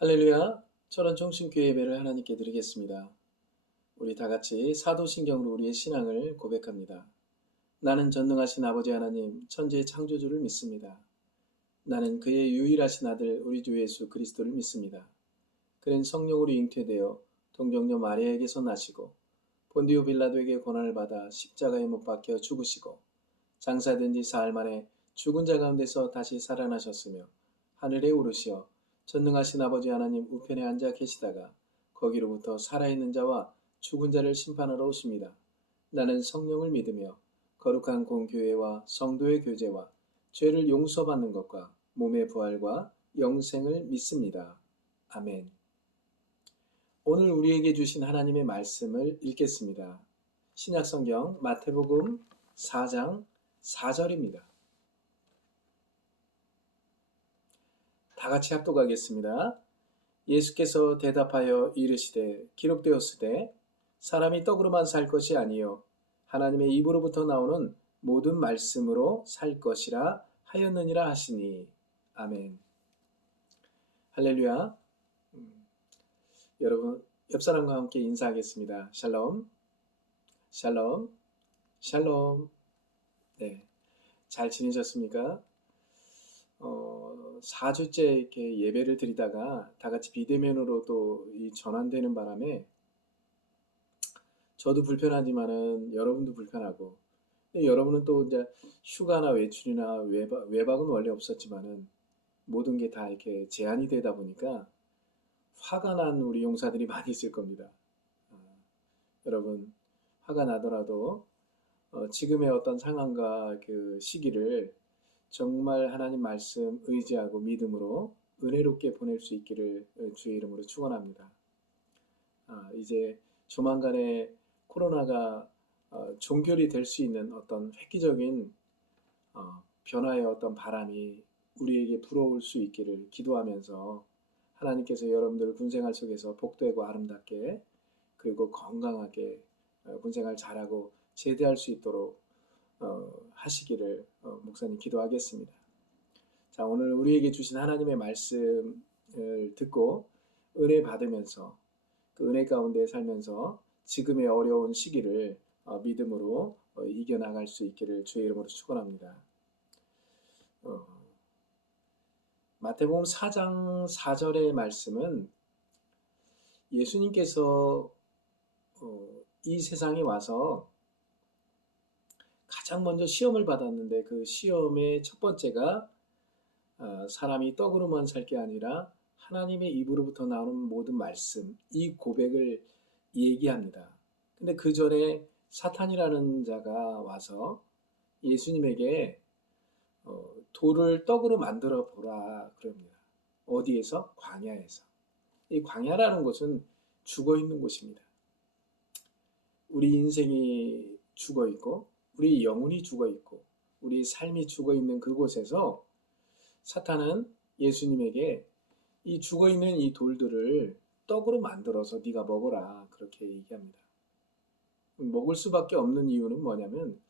할렐루야. 철원 종신교회 예배를 하나님께 드리겠습니다. 우리 다 같이 사도신경으로 우리의 신앙을 고백합니다. 나는 전능하신 아버지 하나님, 천지의 창조주를 믿습니다. 나는 그의 유일하신 아들 우리 주 예수 그리스도를 믿습니다. 그는 성령으로 잉태되어 동정녀 마리아에게서 나시고 본디오 빌라도에게 고난을 받아 십자가에 못 박혀 죽으시고 장사된 지 사흘 만에 죽은 자 가운데서 다시 살아나셨으며 하늘에 오르시어 전능하신 아버지 하나님 우편에 앉아 계시다가 거기로부터 살아있는 자와 죽은 자를 심판하러 오십니다. 나는 성령을 믿으며 거룩한 공교회와 성도의 교제와 죄를 용서받는 것과 몸의 부활과 영생을 믿습니다. 아멘. 오늘 우리에게 주신 하나님의 말씀을 읽겠습니다. 신약성경 마태복음 4장 4절입니다. 다 같이 합독하겠습니다. 예수께서 대답하여 이르시되 기록되었으되 사람이 떡으로만 살 것이 아니요 하나님의 입으로부터 나오는 모든 말씀으로 살 것이라 하였느니라 하시니. 아멘. 할렐루야. 여러분 옆 사람과 함께 인사하겠습니다. 샬롬, 샬롬, 샬롬. 네, 잘 지내셨습니까? 4주째 이렇게 예배를 드리다가 다 같이 비대면으로 또 이 전환되는 바람에 저도 불편하지만은 여러분도 불편하고, 여러분은 또 이제 휴가나 외출이나 외박은 원래 없었지만은 모든 게 다 이렇게 제한이 되다 보니까 화가 난 우리 용사들이 많이 있을 겁니다. 어, 여러분 화가 나더라도 지금의 어떤 상황과 그 시기를 정말 하나님 말씀 의지하고 믿음으로 은혜롭게 보낼 수 있기를 주의 이름으로 축원합니다. 이제 조만간에 코로나가 종결이 될 수 있는 어떤 획기적인 변화의 어떤 바람이 우리에게 불어올 수 있기를 기도하면서 하나님께서 여러분들 군생활 속에서 복되고 아름답게 그리고 건강하게 군생활 잘하고 제대할 수 있도록 하시기를 목사님 기도하겠습니다. 자, 오늘 우리에게 주신 하나님의 말씀을 듣고 은혜 받으면서 그 은혜 가운데 살면서 지금의 어려운 시기를 믿음으로 이겨나갈 수 있기를 주의 이름으로 축원합니다. 마태복음 4장 4절의 말씀은 예수님께서 이 세상에 와서 가장 먼저 시험을 받았는데 그 시험의 첫 번째가 사람이 떡으로만 살 게 아니라 하나님의 입으로부터 나오는 모든 말씀, 이 고백을 얘기합니다. 근데 그 전에 사탄이라는 자가 와서 예수님에게 돌을 떡으로 만들어 보라 그럽니다. 어디에서? 광야에서. 이 광야라는 곳은 죽어 있는 곳입니다. 우리 인생이 죽어 있고 우리 영혼이 죽어 있고 우리 삶이 죽어 있는 그곳에서 사탄은 예수님에게 이 죽어 있는 이 돌들을 떡으로 만들어서 네가 먹어라 그렇게 얘기합니다. 먹을 수밖에 없는 이유는 뭐냐면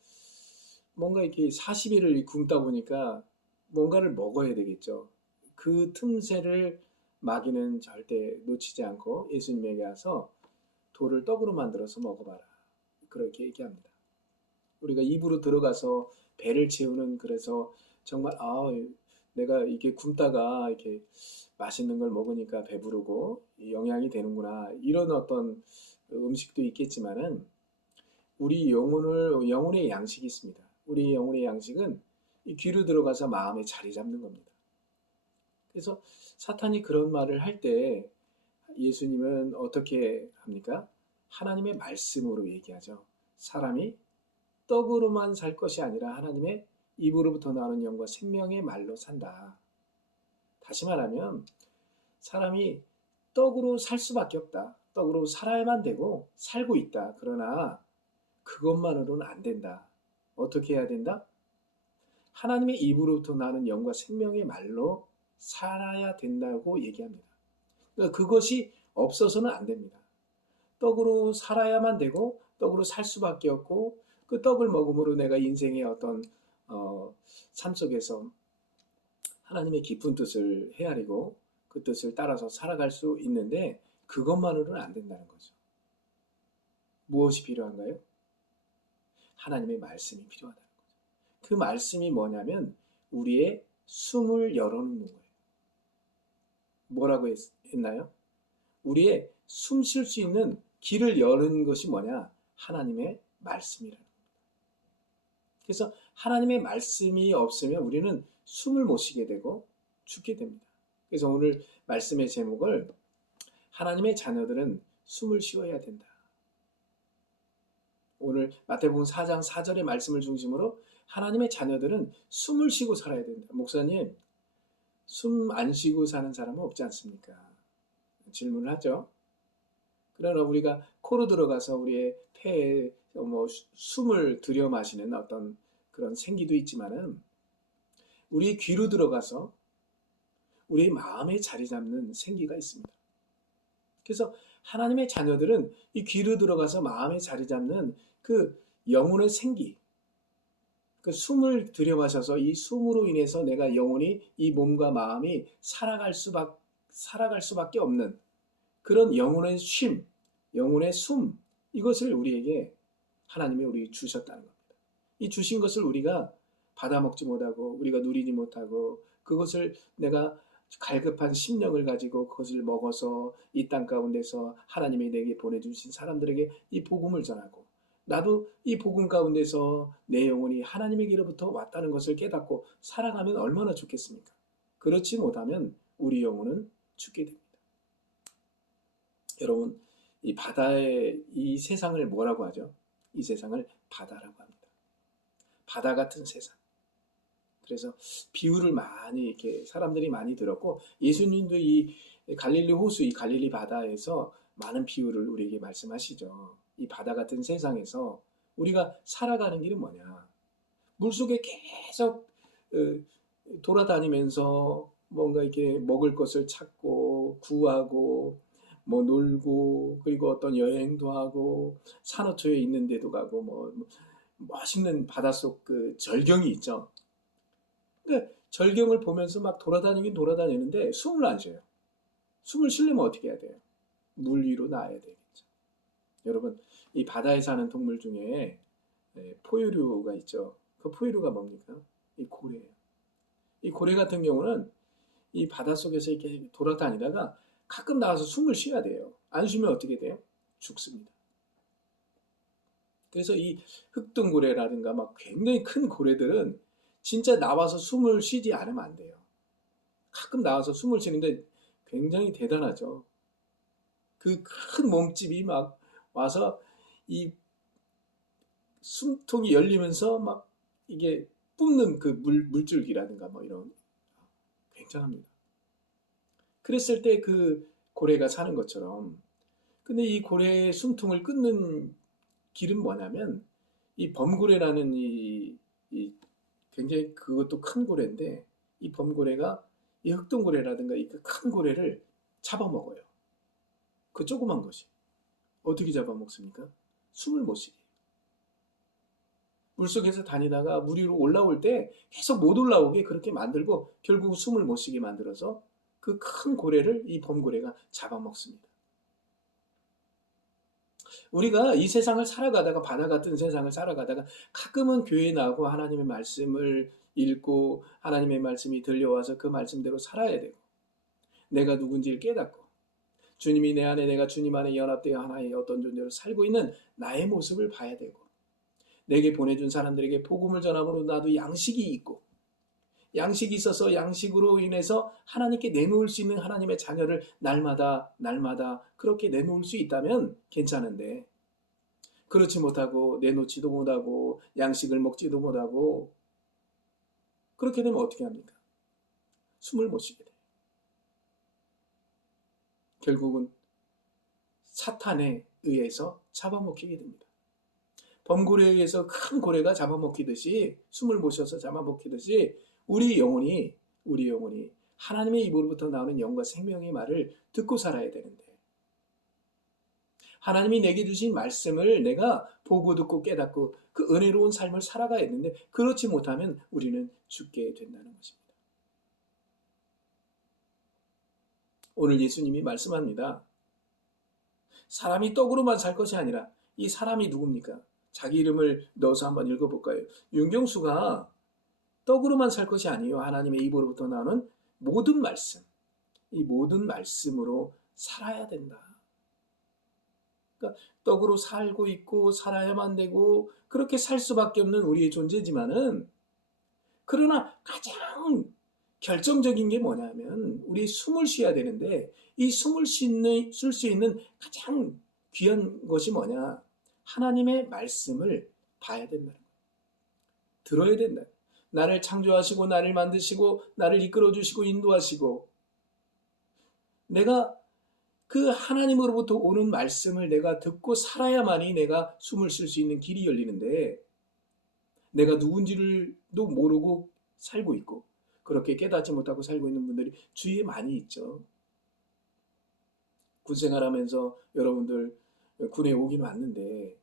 뭔가 이렇게 40일을 굶다 보니까 뭔가를 먹어야 되겠죠. 그 틈새를 마귀는 절대 놓치지 않고 예수님에게 와서 돌을 떡으로 만들어서 먹어봐라 그렇게 얘기합니다. 우리가 입으로 들어가서 배를 채우는 그래서 정말 내가 이게 굶다가 이렇게 맛있는 걸 먹으니까 배부르고 영양이 되는구나 이런 어떤 음식도 있겠지만은 우리 영혼의 양식이 있습니다. 우리 영혼의 양식은 이 귀로 들어가서 마음에 자리 잡는 겁니다. 그래서 사탄이 그런 말을 할 때 예수님은 어떻게 합니까? 하나님의 말씀으로 얘기하죠. 사람이 떡으로만 살 것이 아니라 하나님의 입으로부터 나오는 영과 생명의 말로 산다. 다시 말하면 사람이 떡으로 살 수밖에 없다. 떡으로 살아야만 되고 살고 있다. 그러나 그것만으로는 안 된다. 어떻게 해야 된다? 하나님의 입으로부터 나는 영과 생명의 말로 살아야 된다고 얘기합니다. 그러니까 그것이 없어서는 안 됩니다. 떡으로 살아야만 되고 떡으로 살 수밖에 없고 그 떡을 먹음으로 내가 인생의 어떤 삶 속에서 하나님의 깊은 뜻을 헤아리고 그 뜻을 따라서 살아갈 수 있는데 그것만으로는 안 된다는 거죠. 무엇이 필요한가요? 하나님의 말씀이 필요하다는 거죠. 그 말씀이 뭐냐면 우리의 숨을 열어놓는 거예요. 뭐라고 했나요? 우리의 숨 쉴 수 있는 길을 여는 것이 뭐냐? 하나님의 말씀이라는 겁니다. 그래서 하나님의 말씀이 없으면 우리는 숨을 못 쉬게 되고 죽게 됩니다. 그래서 오늘 말씀의 제목을 하나님의 자녀들은 숨을 쉬어야 된다. 오늘 마태복음 4장 4절의 말씀을 중심으로 하나님의 자녀들은 숨을 쉬고 살아야 된다. 목사님, 숨 안 쉬고 사는 사람은 없지 않습니까? 질문을 하죠. 그러나 우리가 코로 들어가서 우리의 폐에 숨을 들여 마시는 어떤 그런 생기도 있지만은 우리 귀로 들어가서 우리 마음에 자리 잡는 생기가 있습니다. 그래서 하나님의 자녀들은 이 귀로 들어가서 마음에 자리 잡는 그 영혼의 생기, 그 숨을 들여 마셔서 이 숨으로 인해서 내가 영혼이 이 몸과 마음이 살아갈 수밖에 없는 그런 영혼의 쉼, 영혼의 숨, 이것을 우리에게 하나님이 우리 주셨다는 겁니다. 이 주신 것을 우리가 받아먹지 못하고 우리가 누리지 못하고 그것을 내가 갈급한 심령을 가지고 그것을 먹어서 이 땅 가운데서 하나님이 내게 보내주신 사람들에게 이 복음을 전하고 나도 이 복음 가운데서 내 영혼이 하나님에게로부터 왔다는 것을 깨닫고 살아가면 얼마나 좋겠습니까? 그렇지 못하면 우리 영혼은 죽게 됩니다. 여러분, 이 바다의 이 세상을 뭐라고 하죠? 이 세상을 바다라고 합니다. 바다 같은 세상. 그래서 비유를 많이 이렇게 사람들이 많이 들었고 예수님도 이 갈릴리 호수, 이 갈릴리 바다에서 많은 비유를 우리에게 말씀하시죠. 이 바다 같은 세상에서 우리가 살아가는 길은 뭐냐? 물속에 계속 돌아다니면서 뭔가 이렇게 먹을 것을 찾고 구하고 뭐 놀고 그리고 어떤 여행도 하고 산호초에 있는 데도 가고 뭐 멋있는 바닷속 그 절경이 있죠. 근데 절경을 보면서 막 돌아다니긴 돌아다니는데 숨을 안 쉬어요. 숨을 쉬려면 어떻게 해야 돼요? 물 위로 나와야 되겠죠. 여러분, 이 바다에 사는 동물 중에 포유류가 있죠. 그 포유류가 뭡니까? 이 고래예요. 이 고래 같은 경우는 이 바닷속에서 이렇게 돌아다니다가 가끔 나와서 숨을 쉬어야 돼요. 안 쉬면 어떻게 돼요? 죽습니다. 그래서 이 흑등고래라든가 막 굉장히 큰 고래들은 진짜 나와서 숨을 쉬지 않으면 안 돼요. 가끔 나와서 숨을 쉬는데 굉장히 대단하죠. 그 큰 몸집이 막 와서 이 숨통이 열리면서 막 이게 뿜는 그 물줄기라든가 뭐 이런 굉장합니다. 그랬을 때 그 고래가 사는 것처럼 근데 이 고래의 숨통을 끊는 길은 뭐냐면 이 범고래라는 이 굉장히 그것도 큰 고래인데 이 범고래가 이 흑동고래라든가 이 큰 고래를 잡아먹어요. 그 조그만 것이. 어떻게 잡아먹습니까? 숨을 못 쉬게. 물속에서 다니다가 물 위로 올라올 때 계속 못 올라오게 그렇게 만들고 결국 숨을 못 쉬게 만들어서 그 큰 고래를 이 범고래가 잡아먹습니다. 우리가 이 세상을 살아가다가 바다 같은 세상을 살아가다가 가끔은 교회에 나오고 하나님의 말씀을 읽고 하나님의 말씀이 들려와서 그 말씀대로 살아야 되고 내가 누군지를 깨닫고 주님이 내 안에 내가 주님 안에 연합되어 하나의 어떤 존재로 살고 있는 나의 모습을 봐야 되고 내게 보내준 사람들에게 복음을 전함으로 나도 양식이 있고 양식이 있어서 양식으로 인해서 하나님께 내놓을 수 있는 하나님의 자녀를 날마다 그렇게 내놓을 수 있다면 괜찮은데 그렇지 못하고 내놓지도 못하고 양식을 먹지도 못하고 그렇게 되면 어떻게 합니까? 숨을 못 쉬게 돼요. 결국은 사탄에 의해서 잡아먹히게 됩니다. 범고래에 의해서 큰 고래가 잡아먹히듯이 숨을 못 쉬어서 잡아먹히듯이 우리 영혼이 하나님의 입으로부터 나오는 영과 생명의 말을 듣고 살아야 되는데 하나님이 내게 주신 말씀을 내가 보고 듣고 깨닫고 그 은혜로운 삶을 살아가야 되는데 그렇지 못하면 우리는 죽게 된다는 것입니다. 오늘 예수님이 말씀합니다. 사람이 떡으로만 살 것이 아니라, 이 사람이 누굽니까? 자기 이름을 넣어서 한번 읽어볼까요? 윤경수가 떡으로만 살 것이 아니요 하나님의 입으로부터 나오는 모든 말씀, 이 모든 말씀으로 살아야 된다. 그러니까 떡으로 살고 있고 살아야만 되고 그렇게 살 수밖에 없는 우리의 존재지만은, 그러나 가장 결정적인 게 뭐냐면 우리 숨을 쉬어야 되는데, 이 숨을 쉴 수 있는 가장 귀한 것이 뭐냐? 하나님의 말씀을 봐야 된다. 들어야 된다. 나를 창조하시고 나를 만드시고 나를 이끌어 주시고 인도하시고, 내가 그 하나님으로부터 오는 말씀을 내가 듣고 살아야만이 내가 숨을 쉴 수 있는 길이 열리는데, 내가 누군지를도 모르고 살고 있고 그렇게 깨닫지 못하고 살고 있는 분들이 주위에 많이 있죠. 군 생활하면서 여러분들 군에 오긴 왔는데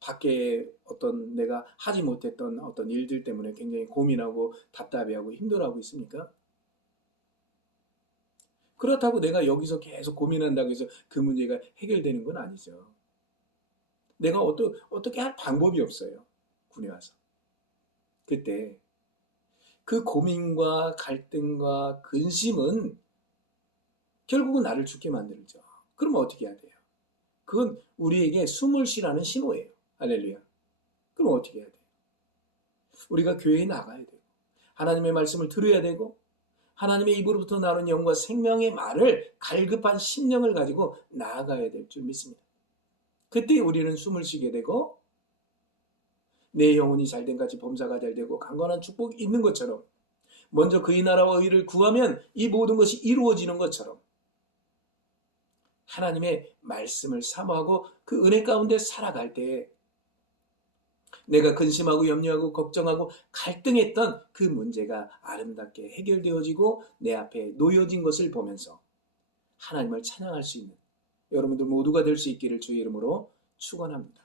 밖에 어떤 내가 하지 못했던 어떤 일들 때문에 굉장히 고민하고 답답해하고 힘들어하고 있습니까? 그렇다고 내가 여기서 계속 고민한다고 해서 그 문제가 해결되는 건 아니죠. 내가 어떻게 할 방법이 없어요. 군에 와서. 그때 그 고민과 갈등과 근심은 결국은 나를 죽게 만들죠. 그러면 어떻게 해야 돼요? 그건 우리에게 숨을 쉬라는 신호예요. 할렐루야. 그럼 어떻게 해야 돼요? 우리가 교회에 나가야 되고 하나님의 말씀을 들어야 되고 하나님의 입으로부터 나오는 영과 생명의 말을 갈급한 심령을 가지고 나아가야 될 줄 믿습니다. 그때 우리는 숨을 쉬게 되고 내 영혼이 잘된 같이 범사가 잘되고 강건한 축복이 있는 것처럼, 먼저 그의 나라와 의를 구하면 이 모든 것이 이루어지는 것처럼, 하나님의 말씀을 사모하고 그 은혜 가운데 살아갈 때 내가 근심하고 염려하고 걱정하고 갈등했던 그 문제가 아름답게 해결되어지고 내 앞에 놓여진 것을 보면서 하나님을 찬양할 수 있는 여러분들 모두가 될 수 있기를 주의 이름으로 축원합니다.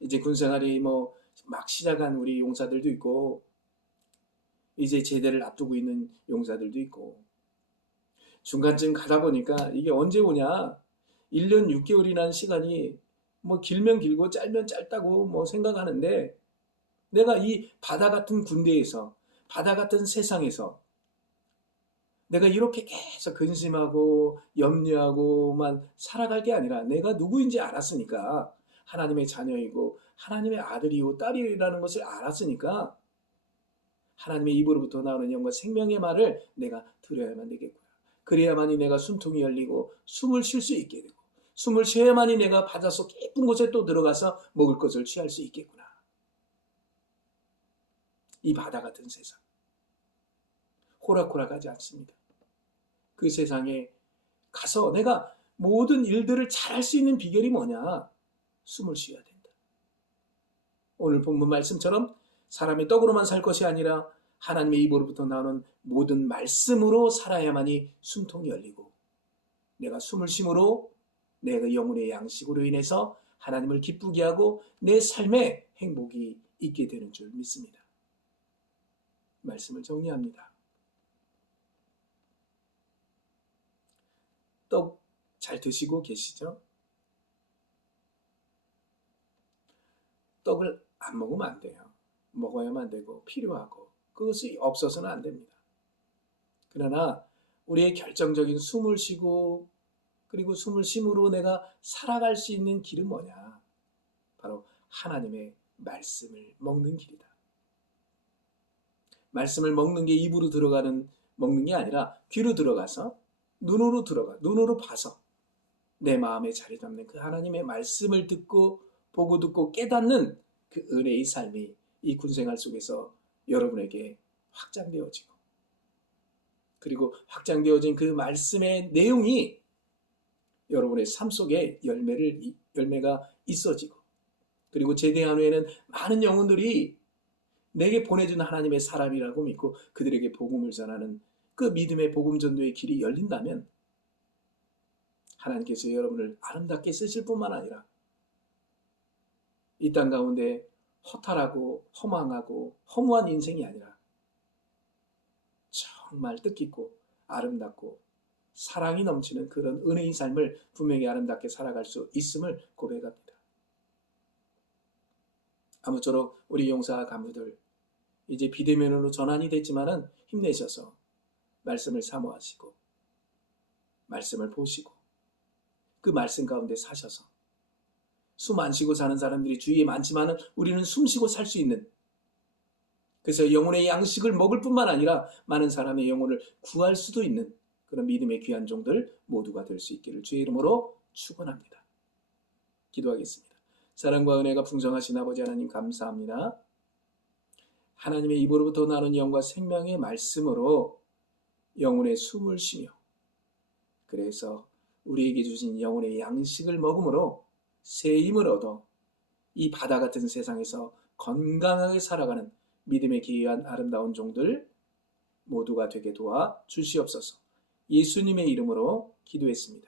이제 군생활이 막 시작한 우리 용사들도 있고 이제 제대를 앞두고 있는 용사들도 있고, 중간쯤 가다 보니까 이게 언제 오냐, 1년 6개월이라는 시간이 길면 길고 짧면 짧다고 생각하는데, 내가 이 바다 같은 군대에서 바다 같은 세상에서 내가 이렇게 계속 근심하고 염려하고만 살아갈 게 아니라 내가 누구인지 알았으니까, 하나님의 자녀이고 하나님의 아들이고 딸이라는 것을 알았으니까 하나님의 입으로부터 나오는 영과 생명의 말을 내가 들어야만 되겠구나. 그래야만이 내가 숨통이 열리고 숨을 쉴 수 있게 되고, 숨을 쉬어야만이 내가 바닷속 깊은 곳에 또 들어가서 먹을 것을 취할 수 있겠구나. 이 바다 같은 세상 호락호락하지 않습니다. 그 세상에 가서 내가 모든 일들을 잘할 수 있는 비결이 뭐냐? 숨을 쉬어야 된다. 오늘 본문 말씀처럼 사람이 떡으로만 살 것이 아니라 하나님의 입으로부터 나오는 모든 말씀으로 살아야만이 숨통이 열리고, 내가 숨을 쉼으로 내 영혼의 양식으로 인해서 하나님을 기쁘게 하고 내 삶에 행복이 있게 되는 줄 믿습니다. 말씀을 정리합니다. 떡 잘 드시고 계시죠? 떡을 안 먹으면 안 돼요. 먹어야만 되고 필요하고 그것이 없어서는 안 됩니다. 그러나 우리의 결정적인 숨을 쉬고 그리고 숨을 쉼으로 내가 살아갈 수 있는 길은 뭐냐? 바로 하나님의 말씀을 먹는 길이다. 말씀을 먹는 게 입으로 먹는 게 아니라 귀로 들어가서 눈으로 봐서 내 마음에 자리 잡는 그 하나님의 말씀을 듣고 보고 듣고 깨닫는 그 은혜의 삶이 이 군생활 속에서 여러분에게 확장되어지고, 그리고 확장되어진 그 말씀의 내용이 여러분의 삶 속에 열매가 있어지고, 그리고 제대한 후에는 많은 영혼들이 내게 보내준 하나님의 사람이라고 믿고 그들에게 복음을 전하는 그 믿음의 복음 전도의 길이 열린다면, 하나님께서 여러분을 아름답게 쓰실 뿐만 아니라 이 땅 가운데 허탈하고 허망하고 허무한 인생이 아니라 정말 뜻깊고 아름답고 사랑이 넘치는 그런 은혜의 삶을 분명히 아름답게 살아갈 수 있음을 고백합니다. 아무쪼록 우리 용사 간부들 이제 비대면으로 전환이 됐지만은 힘내셔서 말씀을 사모하시고 말씀을 보시고 그 말씀 가운데 사셔서 숨 안 쉬고 사는 사람들이 주위에 많지만은 우리는 숨 쉬고 살 수 있는, 그래서 영혼의 양식을 먹을 뿐만 아니라 많은 사람의 영혼을 구할 수도 있는 그런 믿음의 귀한 종들 모두가 될 수 있기를 주의 이름으로 축원합니다. 기도하겠습니다. 사랑과 은혜가 풍성하신 아버지 하나님 감사합니다. 하나님의 입으로부터 나는 영과 생명의 말씀으로 영혼의 숨을 쉬며 그래서 우리에게 주신 영혼의 양식을 먹음으로 새 힘을 얻어 이 바다 같은 세상에서 건강하게 살아가는 믿음의 귀한 아름다운 종들 모두가 되게 도와 주시옵소서. 예수님의 이름으로 기도했습니다.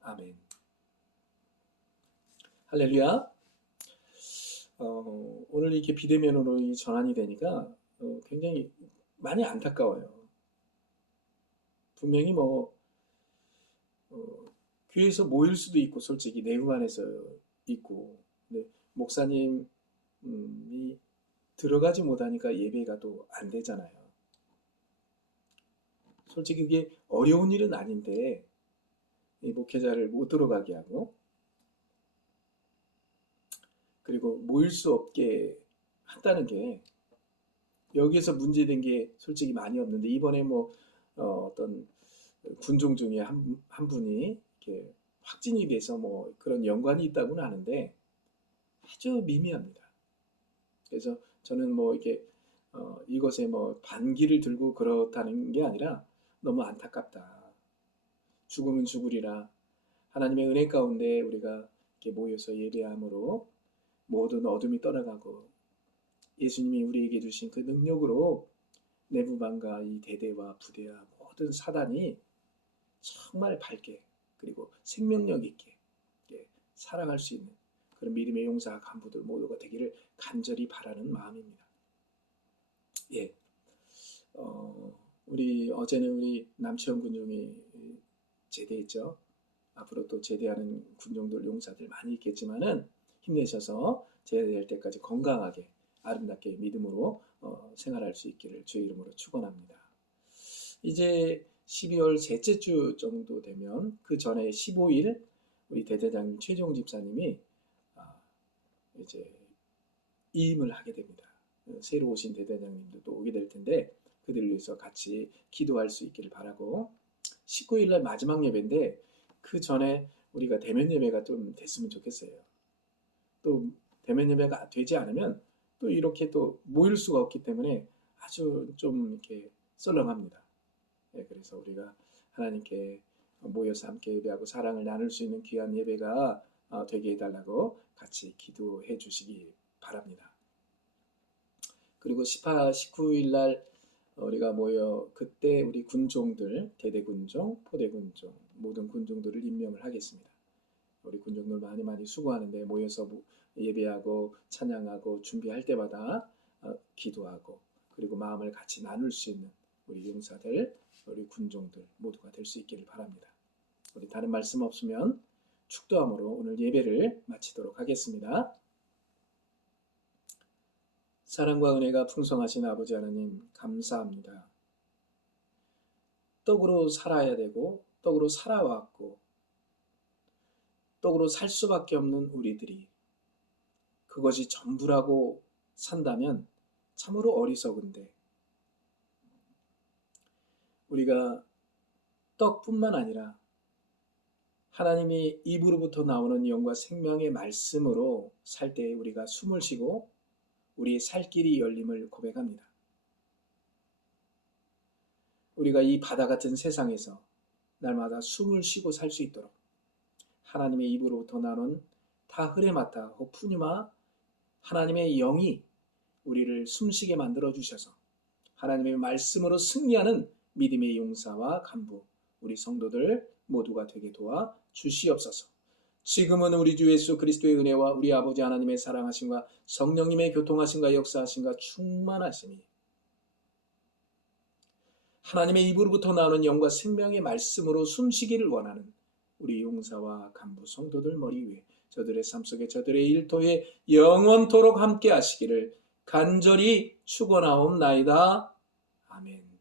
아멘. 할렐루야. 오늘 이렇게 비대면으로 전환이 되니까 굉장히 많이 안타까워요. 분명히 교회에서 모일 수도 있고 솔직히 내부 안에서 있고, 근데 목사님이 들어가지 못하니까 예배가 또 안 되잖아요. 솔직히 그게 어려운 일은 아닌데 이 목회자를 못 들어가게 하고 그리고 모일 수 없게 한다는 게 여기에서 문제된 게 솔직히 많이 없는데 이번에 어떤 군종 중에 한 분이 이렇게 확진이 돼서 그런 연관이 있다고는 하는데 아주 미미합니다. 그래서 저는 이렇게 이것에 반기를 들고 그렇다는 게 아니라 너무 안타깝다. 죽으면 죽으리라. 하나님의 은혜 가운데 우리가 이렇게 모여서 예배함으로 모든 어둠이 떠나가고 예수님이 우리에게 주신 그 능력으로 내부반과 이 대대와 부대와 모든 사단이 정말 밝게 그리고 생명력 있게 살아갈 수 있는 그런 믿음의 용사 간부들 모두가 되기를 간절히 바라는 마음입니다. 예, 어제는 우리 남치현 군종이 제대했죠. 앞으로 또 제대하는 군종들 용사들 많이 있겠지만은 힘내셔서 제대할 때까지 건강하게 아름답게 믿음으로 생활할 수 있기를 주의 이름으로 축원합니다. 이제 12월 셋째 주 정도 되면 그 전에 15일 우리 대대장님 최종 집사님이 이제 이임을 하게 됩니다. 새로 오신 대대장님들도 오게 될 텐데 그들을 위해서 같이 기도할 수 있기를 바라고 19일 날 마지막 예배인데 그 전에 우리가 대면 예배가 좀 됐으면 좋겠어요. 또 대면 예배가 되지 않으면 또 이렇게 또 모일 수가 없기 때문에 아주 좀 이렇게 썰렁합니다. 그래서 우리가 하나님께 모여서 함께 예배하고 사랑을 나눌 수 있는 귀한 예배가 되게 해달라고 같이 기도해 주시기 바랍니다. 그리고 19일 날 우리가 모여 그때 우리 군종들, 대대군종, 포대군종 모든 군종들을 임명을 하겠습니다. 우리 군종들 많이 수고하는데 모여서 예배하고 찬양하고 준비할 때마다 기도하고 그리고 마음을 같이 나눌 수 있는 우리 용사들, 우리 군종들 모두가 될 수 있기를 바랍니다. 우리 다른 말씀 없으면 축도함으로 오늘 예배를 마치도록 하겠습니다. 사랑과 은혜가 풍성하신 아버지 하나님 감사합니다. 떡으로 살아야 되고 떡으로 살아왔고 떡으로 살 수밖에 없는 우리들이 그것이 전부라고 산다면 참으로 어리석은데 우리가 떡뿐만 아니라 하나님이 입으로부터 나오는 영과 생명의 말씀으로 살 때 우리가 숨을 쉬고 우리의 살 길이 열림을 고백합니다. 우리가 이 바다 같은 세상에서 날마다 숨을 쉬고 살 수 있도록 하나님의 입으로부터 나오는 타흐레마타 호푸뉴마 하나님의 영이 우리를 숨쉬게 만들어 주셔서 하나님의 말씀으로 승리하는 믿음의 용사와 간부 우리 성도들 모두가 되게 도와 주시옵소서. 지금은 우리 주 예수 그리스도의 은혜와 우리 아버지 하나님의 사랑하심과 성령님의 교통하심과 역사하심과 충만하심이 하나님의 입으로부터 나오는 영과 생명의 말씀으로 숨쉬기를 원하는 우리 용사와 간부 성도들 머리 위에 저들의 삶 속에 저들의 일터에 영원토록 함께 하시기를 간절히 축원하옵나이다. 아멘.